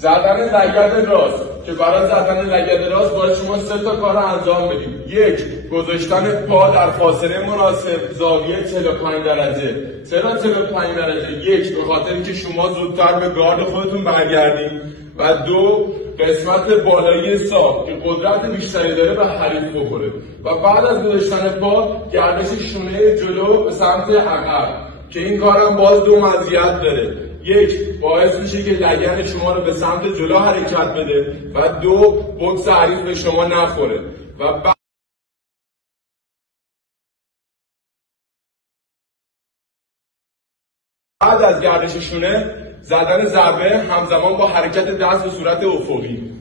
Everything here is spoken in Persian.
زدن لگد راست که برای زدن لگد راست باید شما 3 تا کار رو انجام بدید. 1. گذاشتن پا در فاصله مناسب، زاویه 45 درجه. چرا 45 درجه؟ 1. به خاطر اینکه شما زودتر به گارد خودتون برگردید و 2. قسمت بالایی ساق که قدرت بیشتری داره به حریف بخوره و بعد از گذاشتن پا گردش شونه جلو به سمت عقب که این کارم باز 2 مزیت داره. 1. باعث میشه که لگد شما رو به سمت جلو حرکت بده و 2. بوکس حریف به شما نخوره و بعد از گردش شونه زدن ضربه همزمان با حرکت دست به صورت افقی.